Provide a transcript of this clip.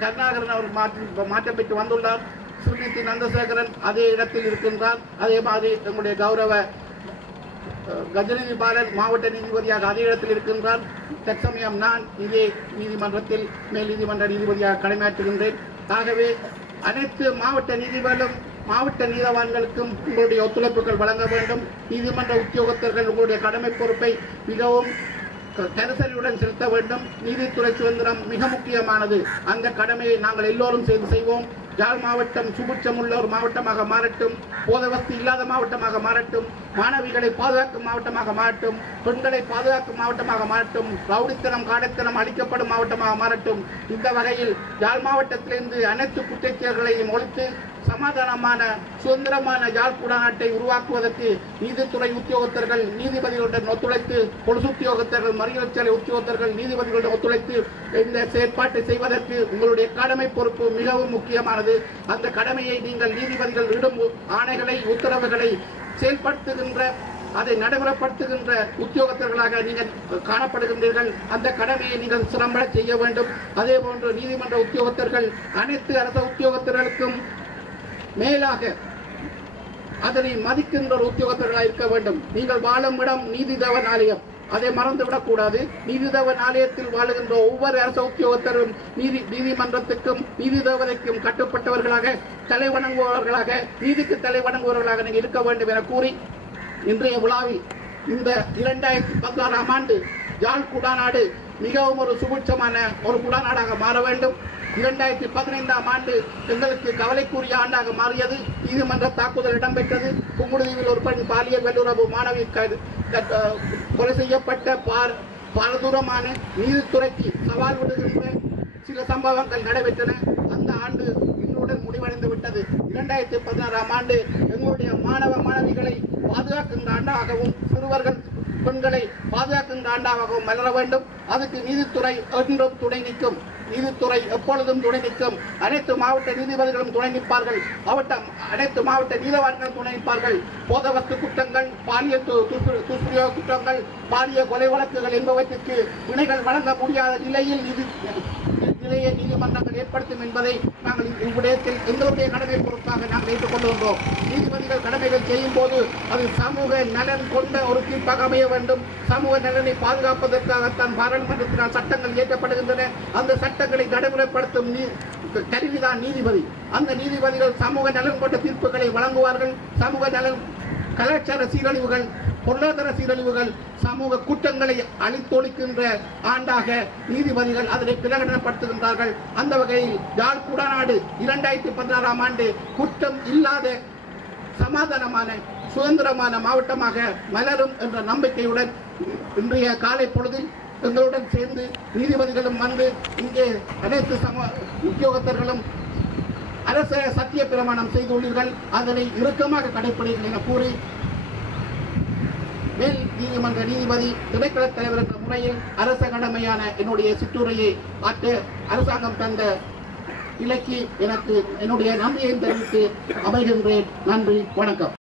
கருணாகரன் அவர் மாற்றம் பெற்று வந்துள்ளார். ஸ்ரீநிதி நந்தசேகரன் அதே இடத்தில் இருக்கின்றார். அதே மாதிரி எங்களுடைய கௌரவ கஜநிதி பாலன் மாவட்ட நீதிபதியாக அதே இடத்தில் இருக்கின்றார். தற்சமயம் நான் இதே நீதிமன்றத்தில் மேல் நீதிமன்ற நீதிபதியாக கடமையாற்றுகின்றேன். ஆகவே அனைத்து மாவட்ட நீதிபதிகளும் மாவட்ட நீதவான்களுக்கும் உங்களுடைய ஒத்துழைப்புகள் வழங்க வேண்டும். நீதிமன்ற உத்தியோகத்தர்கள் உங்களுடைய கடமை பொறுப்பை மிகவும் கரிசனையுடன் செலுத்த வேண்டும். நீதித்துறை சுதந்திரம் மிக முக்கியமானது. அந்த கடமையை நாங்கள் எல்லோரும் சேர்ந்து செய்வோம். யாழ் மாவட்டம் சுபிட்சம் உள்ள ஒரு மாவட்டமாக மாறட்டும், போதவஸ்து இல்லாத மாவட்டமாக மாறட்டும், மாணவிகளை பாதுகாக்கும் மாவட்டமாக மாறட்டும், பெண்களை பாதுகாக்கும் மாவட்டமாக மாறட்டும், ரவுடித்தனம் காடத்தனம் அளிக்கப்படும் மாவட்டமாக மாறட்டும். இந்த வகையில் யாழ் மாவட்டத்திலிருந்து அனைத்து குற்றச்செயல்களையும் ஒழித்து சமாதானமான சுதந்திரமான யாழ் குடாநாட்டை உருவாக்குவதற்கு நீதித்துறை உத்தியோகத்தர்கள் நீதிபதிகளுடன் ஒத்துழைத்து, பொலிஸ் உத்தியோகத்தர்கள் மறியல் உத்தியோகத்தர்கள் நீதிபதிகளுடன் ஒத்துழைத்து இந்த செயற்பாட்டை செய்வதற்கு உங்களுடைய கடமை பொறுப்பு மிகவும் முக்கியமானது. அந்த கடமையை நீங்கள் நீதிபதிகள் இடும் ஆணைகளை உத்தரவுகளை செயல்படுத்துகின்ற அதை நடைமுறைப்படுத்துகின்ற உத்தியோகத்தர்களாக நீங்கள் காணப்படுகின்றீர்கள். அந்த கடமையை நீங்கள் சிறம்பட செய்ய வேண்டும். அதே போன்று நீதிமன்ற உத்தியோகத்தர்கள் அனைத்து அரசு உத்தியோகத்தர்களுக்கும் மேலாக அதனை மதிக்கின்ற ஒரு உத்தியோகத்தர்களாக இருக்க வேண்டும். நீங்கள் வாழும் இடம் நீதிதேவன் ஆலயம், அதை மறந்துவிடக் கூடாது. நீதிதேவன் ஆலயத்தில் வாழுகின்ற ஒவ்வொரு அரசு உத்தியோகத்தரும் நீதிமன்றத்துக்கும் நீதி தேவதைக்கும் கட்டுப்பட்டவர்களாக தலை வணங்குபவர்களாக நீதிக்கு தலை வணங்குபவர்களாக நீங்கள் இருக்க வேண்டும் என கூறி இன்றைய விழாவில் இந்த 2016ஆம் ஆண்டு யாழ் குடாநாடு மிகவும் ஒரு சுபிட்சமான ஒரு குடாநாடாக மாற வேண்டும். 2015ஆம் ஆண்டு எங்களுக்கு கவலைக்குரிய ஆண்டாக மாறியது. நீதிமன்ற தாக்குதல் இடம்பெற்றது. புங்குடுதீவில் ஒரு பெண் பாலியல் வல்லுறவு மாணவி கொலை செய்யப்பட்ட பாரதூரமான நீதித்துறைக்கு சவால் விடுகின்ற சில சம்பவங்கள் நடைபெற்றன. அந்த ஆண்டு இன்றுடன் முடிவடைந்து விட்டது. 2016ஆம் ஆண்டு எங்களுடைய மாணவ மாணவிகளை பாதுகாக்கின்ற ஆண்டாகவும் சிறுவர்கள் பெண்களை பாதுகாக்கின்ற ஆண்டாகவும் மலர வேண்டும். அதுக்கு நீதித்துறை என்றும் துணை நிற்கும். நீதித்துறை எப்பொழுதும் துணை நிற்கும். அனைத்து மாவட்ட நீதிபதிகளும் துணை நிற்பார்கள். அனைத்து மாவட்ட நீதிவான்களும் துணை நிற்பார்கள். போதவஸ்து குற்றங்கள், பாலியல் துஷ்பிரயோக குற்றங்கள், பாலிய கொலை வழக்குகள் என்பவற்றுக்கு வினைகள் வழங்க முடியாத நிலையை நீதிமன்றங்கள் ஏற்படுத்தும் என்பதை நாங்கள் இவ்விடத்தில் எங்களுடைய கடமை பொறுப்பாக நாங்கள் ஏற்றுக்கொள்கின்றோம். நீதிபதிகள் கடமைகள் செய்யும் போது அது சமூக நலன் கொண்ட ஒரு தீர்ப்பாக அமைய வேண்டும். சமூக நலனை பாதுகாப்பதற்காகத்தான் பாராளுமன்றத்தினால் சட்டங்கள் இயற்றப்படுகின்றன. அந்த சட்டங்களை நடைமுறைப்படுத்தும் கருவிதான் நீதிபதி. அந்த நீதிபதிகள் சமூக நலன் கொண்ட தீர்ப்புகளை வழங்குவார்கள். சமூக நலன், கலாச்சார சீரழிவுகள், பொருளாதார சீரழிவுகள், சமூக குற்றங்களை அழித்தொழிக்கின்ற ஆண்டாக நீதிபதிகள் அதனை பிரகடனப்படுத்துகின்றார்கள். அந்த வகையில் யாழ் குடாநாடு 2016ஆம் ஆண்டு குற்றம் இல்லாத சமாதானமான சுதந்திரமான மாவட்டமாக மலரும் என்ற நம்பிக்கையுடன் இன்றைய காலை பொழுதில் எங்களுடன் சேர்ந்து நீதிபதிகளும் வந்து இங்கே அனைத்து உத்தியோகத்தர்களும் அரச சத்திய பிரமாணம் செய்துள்ளீர்கள். அதனை இறுக்கமாக கடைபிடிங்கள் என கூறி மேல் நீதிமன்ற நீதிபதி திணைக்கள தலைவர் என்ற முறையில் அரச கடமையான என்னுடைய சிற்றுரையை ஆற்ற அரசாங்கம் தந்த இலக்கி எனக்கு என்னுடைய நன்றியை தெரிவித்து அமைகின்றேன். நன்றி, வணக்கம்.